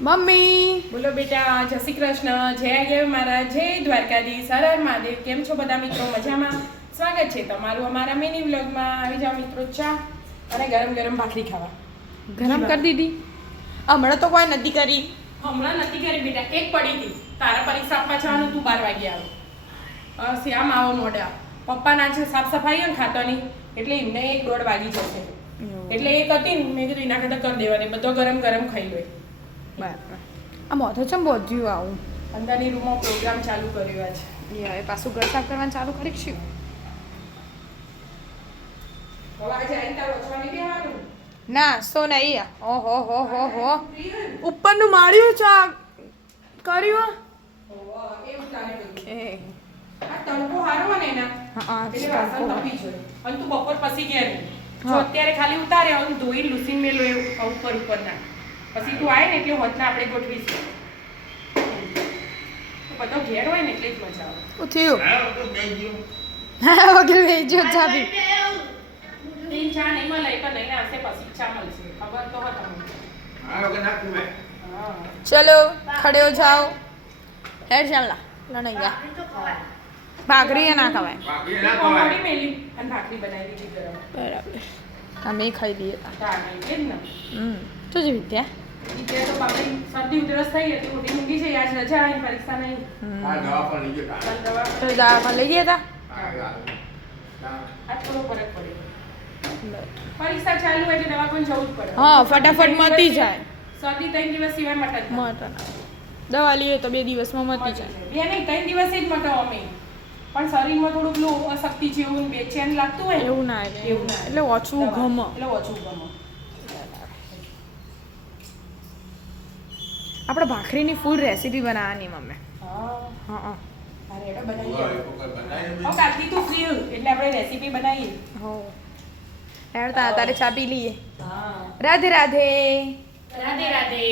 Mummy બોલો બેટા, જય શ્રી કૃષ્ણ, જય દેવ મહારાજ, જય દ્વારકાધીશ, હર હર મહાદેવ. કેમ છો બધા મિત્રો? મજામાં? સ્વાગત છે તમારું અમારા મિની વ્લોગમાં. આવી જાઓ મિત્રો, ચા અને ગરમ ગરમ ભાખરી ખાવા. ગરમ કરી દીધી? હમણાં તો કોઈ નથી કરી. હમણાં નથી કરી બેટા, એક પડી હતી. તારા પરીક્ષા આપવા જવાનું, તું 12 વાગે આવો. શ્યામ આવો મોડા. પપ્પાના છે સાફ સફાઈ ને ખાતરની, એટલે એમને 1-1:30 વાગી જશે. એટલે એક હતી ને, મેં કીધું એના કરતાં કરી દેવાની, બધો ગરમ ગરમ ખાઈ લે. બરાબર. આ મોઢું ચમ બોધ્યું આવું? અંદરની રૂમમાં પ્રોગ્રામ ચાલુ કર્યો છે. હવે પાછું ઘર સાફ કરવાનું ચાલુ કરીશું. હવે આજે આઈને તાર ઓછવાની બેહવાનું. ના સો નહીં. ઓહો હો હો હો ઉપરનું માળ્યું ચા કર્યું. એવું ચાલે બધું. એ આ તડકો હારો ને એના હા એટલે વાસણ તપી જોઈએ. અને તું બપોર પછી ગયા નહીં. જો હા. અત્યારે ખાલી ઉતારે અને ધોઈ લૂસીન મેલો એવું ઉપર ઉપરના. પછી તું આય ને એટલે હોતના આપણે ગોઠવીશું. તો બધો ઘેર હોય ને એટલે જ મજા આવે. શું થયું? હા વગર વેચ્યો ચા પી. તીન ચા નહીં મળે તો નહીં આવશે, પછી ચા મળશે. ખબર તો હોય તમને. હા. ચલો ખડે હો જાઓ. હેડ ચાલના લણૈયા ભાખરી ના ખવાય. મોડી મેલી અને ભાખરી બનાવી દીધી ગરમ. બરાબર. અમે ખાઈ લઈએ તા. તાને એ જ ને. શું છે વિદ્યા? ઈ તો બાપડી શરદી ઉધરસ થઈ હતી, મોટી મૂકી છે. આજ રજા આવી, પરીક્ષા નહીં. પણ દવા તો દવાખાને લઈ ગયા તા? આ થોડો ફરક પડે. પરીક્ષા ચાલુ હોય એટલે દવાખાને જવું જ પડે. હા ફટાફટ મટી જાય. શરદી 3 દિવસ સિવાય મટે જ નહીં. મટે ના. દવા લઈએ તો 2 દિવસમાં મટી જાય. બે નહીં 3 દિવસે જ મટે અમે. પણ શરીરમાં થોડુંક લો અશક્તિ જેવું બેચેન લાગતું હોય ને, એવું ના આવે. એવું ના આવે. એટલે ઓછું ગમ. એટલે ઓછું ગમે. આપણે ભાખરીની ફૂલ રેસીપી બનાવવાની મમ્મી. હા હા અરે એડો બનાવીએ. કાલથી તું ફ્રી હોય એટલે આપણે રેસીપી બનાવીએ. હો હેડ તારે ચા પી લઈએ. હા. રાધે રાધે. રાધે રાધે.